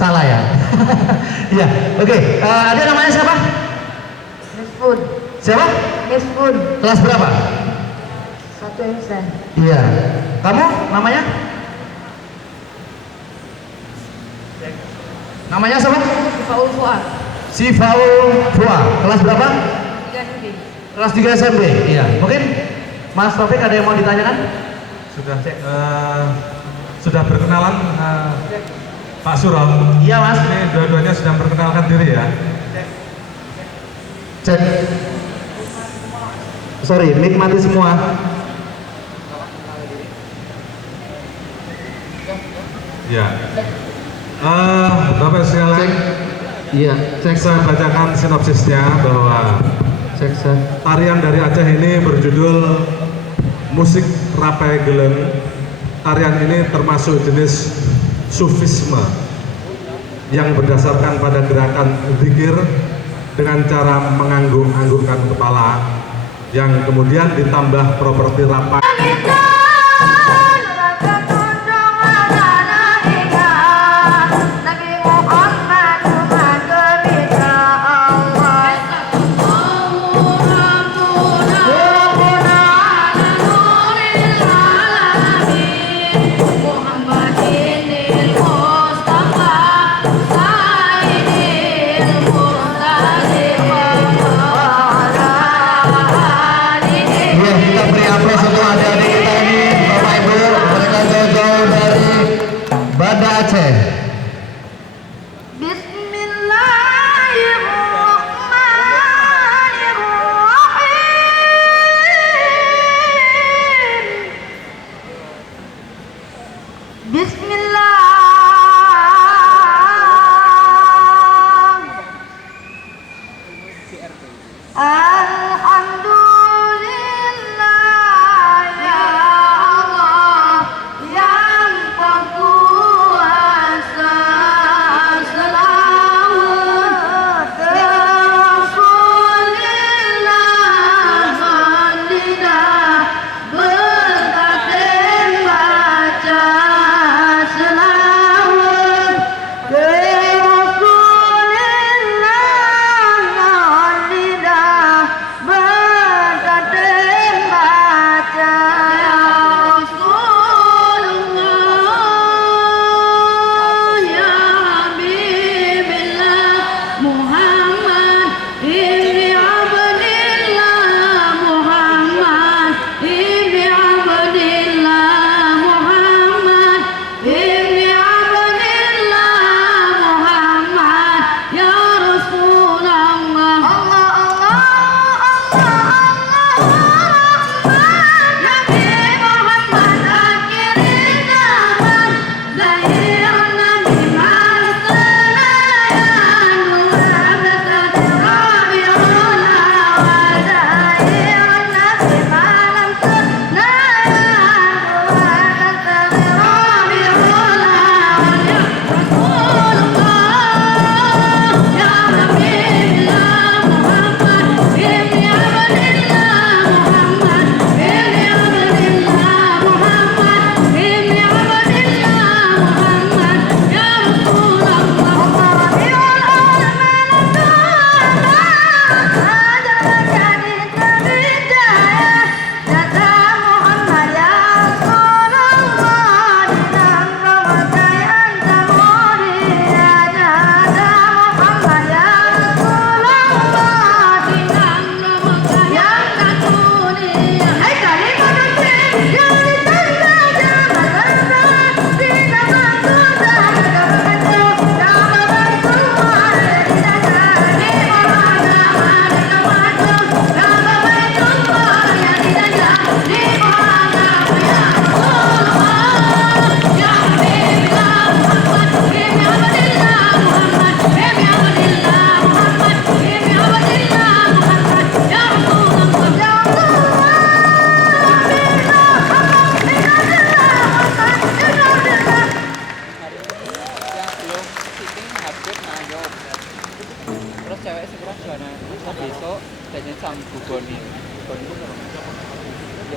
Salah ya. Iya, oke. Ada namanya siapa? Misfun. Siapa? Misfun. Kelas berapa? 1 MSN. Iya. Kamu namanya? Namanya siapa? Faul Fuad. Si Faul Fuad. Kelas berapa? 3 SD. Kelas 3 SMP. Iya. Mungkin Mas Taufik ada yang mau ditanyakan? Sudah berkenalan Pak Suro. Iya Mas. Ini dua-duanya sedang perkenalkan diri ya. Cek. Sorry, mic mati semua. Ya. Bapak sekalian, Iya, saya bacakan sinopsisnya bahwa tarian dari Aceh ini berjudul Musik Rapai Geleng. Tarian ini termasuk jenis sufisme yang berdasarkan pada gerakan zikir dengan cara mengangguk-anggukkan kepala yang kemudian ditambah properti rapai.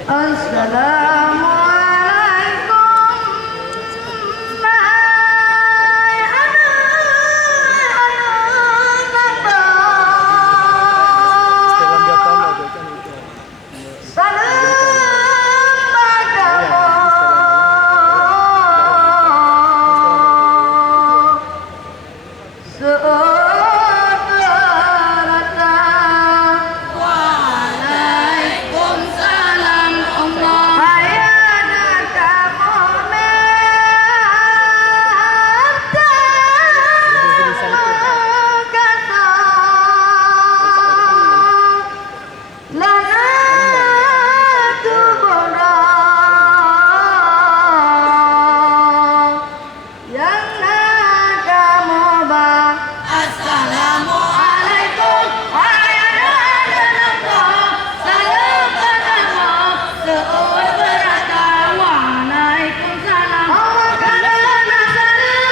Assalamualaikum.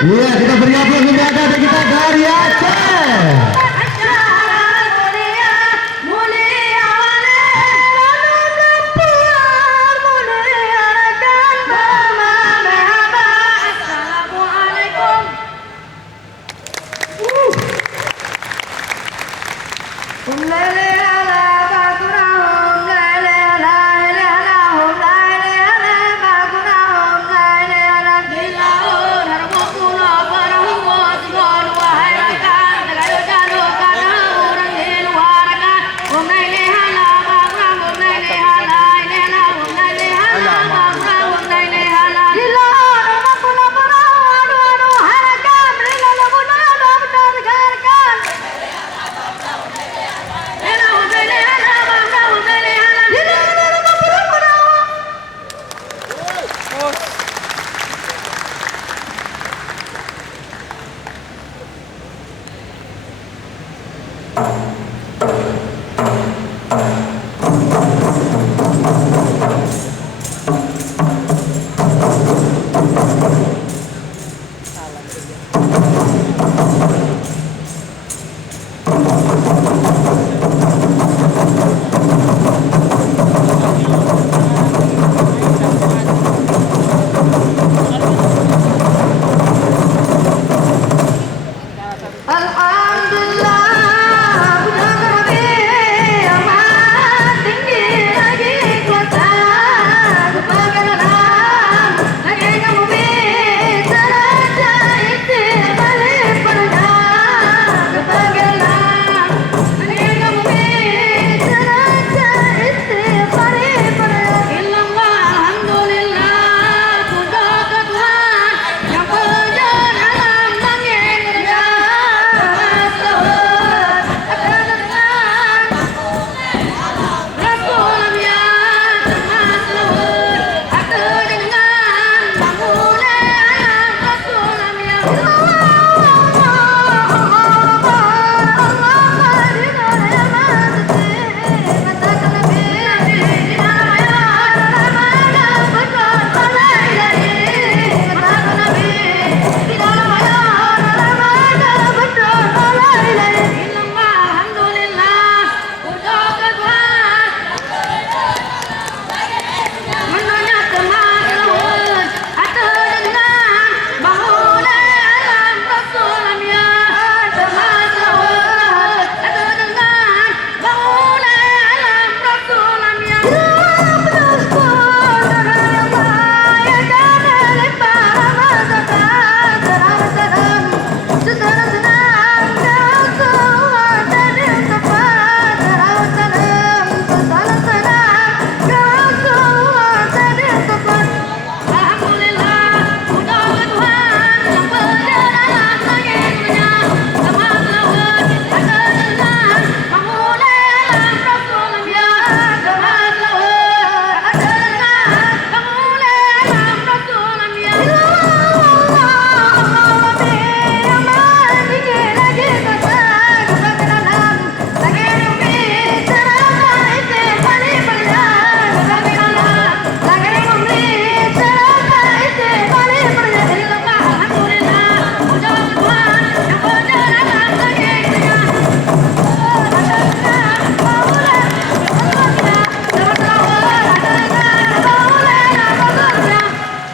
Iya, kita beri aplaus untuk adik kita dari Aceh.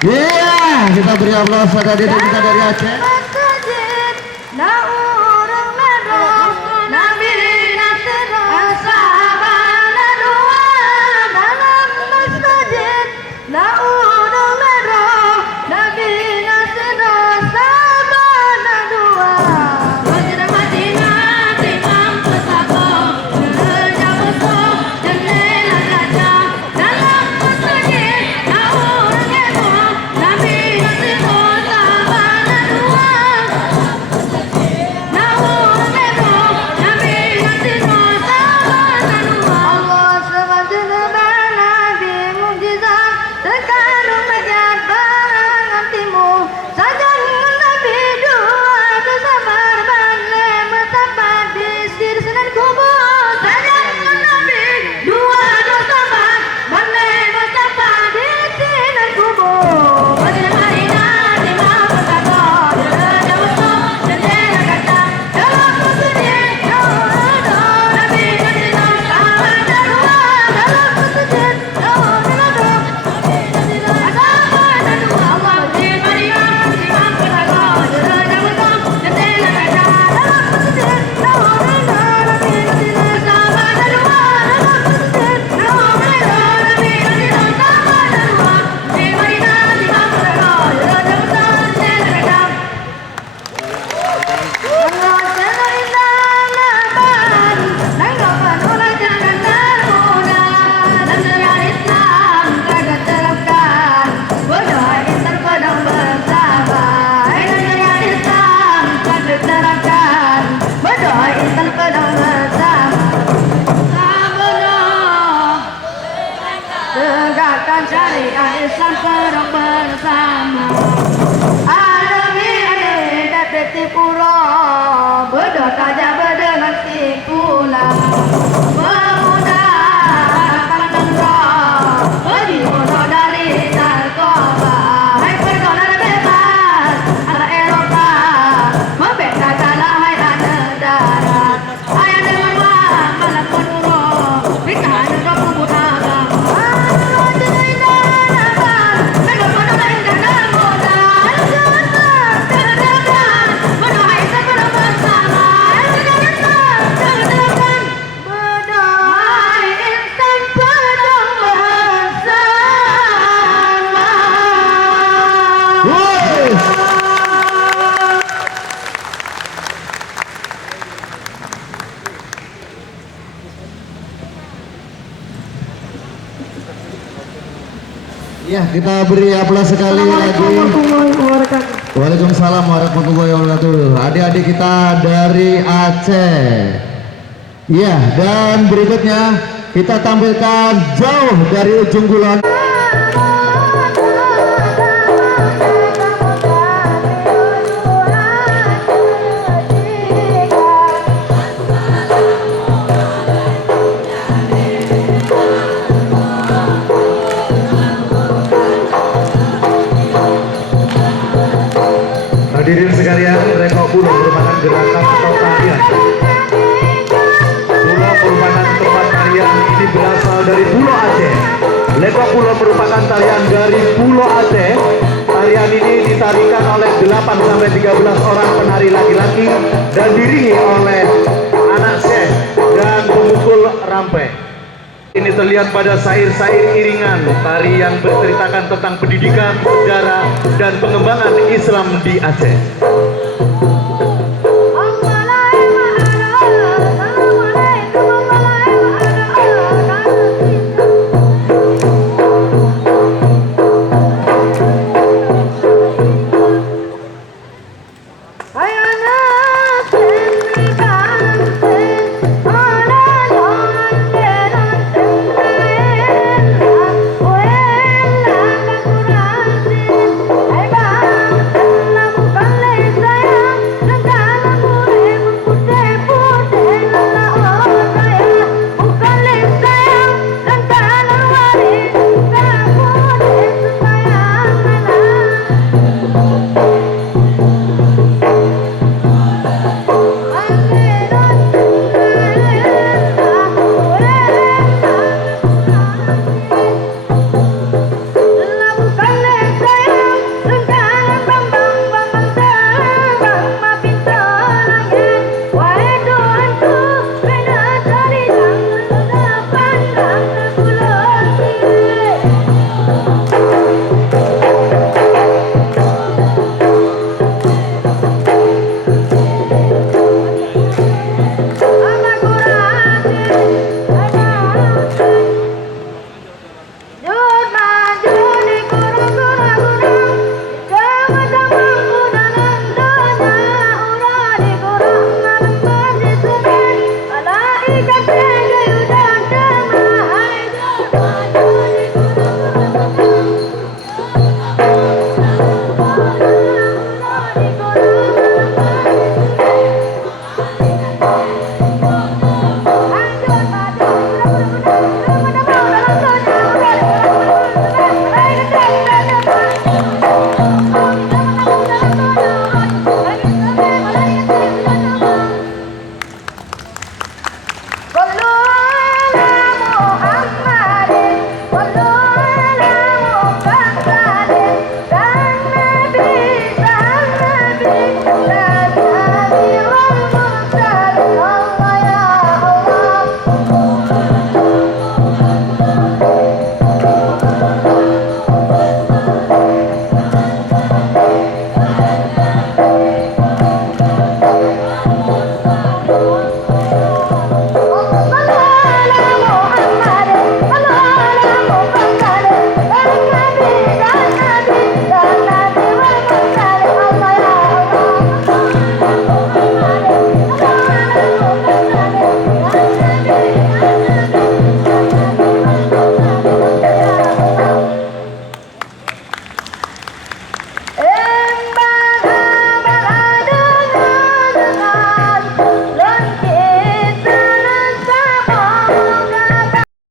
Iya, kita beri aplaus pada adik kita dari Aceh. Dua Tegakkan syariat Islam perang bersama. Ademi dapeti pura, bedo saja berdengar si pula. Pemuda akan tenggelam, berjiwa dari narkoba. Hai pergaulan bebas ala Eropa, membedakanlah hai negara. Ayah dengan wang malam menurun, berikan kau kubur agama. Ya, kita beri aplaus sekali lagi. Waalaikumsalam warahmatullahi wabarakatuh. Adik-adik kita dari Aceh. Ya, dan berikutnya kita tampilkan jauh dari ujung kulon. Hadirin sekalian, Reko Pulo merupakan gerakan atau tarian. Pulo merupakan tempat tarian ini berasal dari Pulau Aceh. Reko Pulo merupakan tarian dari Pulau Aceh. Tarian ini ditarikan oleh 8-13 orang penari laki-laki dan diringi oleh anak syekh dan pemukul rampe. Ini terlihat pada sair-sair iringan tari yang berceritakan tentang pendidikan, sejarah, dan pengembangan Islam di Aceh. Ayo